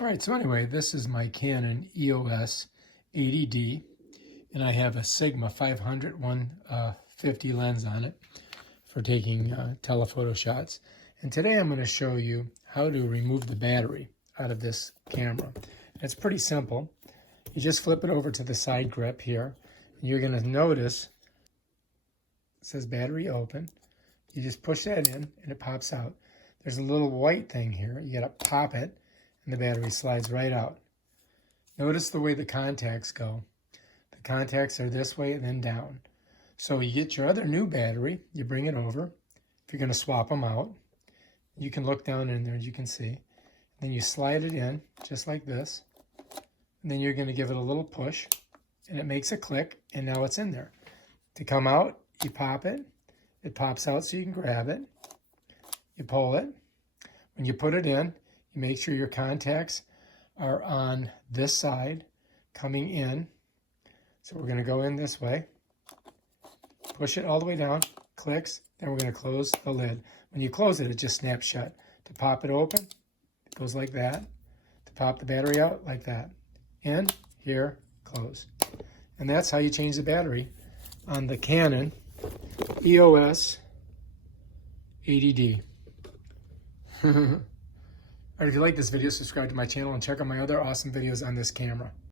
All right, so anyway, this is my Canon EOS 80D, and I have a Sigma 500 150 lens on it for taking telephoto shots. And today I'm going to show you how to remove the battery out of this camera. It's pretty simple. You just flip it over to the side grip here, and you're going to notice it says battery open. You just push that in, and it pops out. There's a little white thing here. You got to pop it, and the battery slides right out. Notice the way the contacts go. The contacts are this way and then down. So you get your other new battery, you bring it over. If you're going to swap them out, you can look down in there, you can see. Then you slide it in just like this. And then you're going to give it a little push, and it makes a click, and now it's in there. To come out, you pop it. It pops out so you can grab it. You pull it. When you put it in, you make sure your contacts are on this side, coming in. So we're going to go in this way. Push it all the way down, clicks, then we're going to close the lid. When you close it, it just snaps shut. To pop it open, it goes like that. To pop the battery out, like that. In, here, close. And that's how you change the battery on the Canon EOS 80D. All right, if you like this video, subscribe to my channel and check out my other awesome videos on this camera.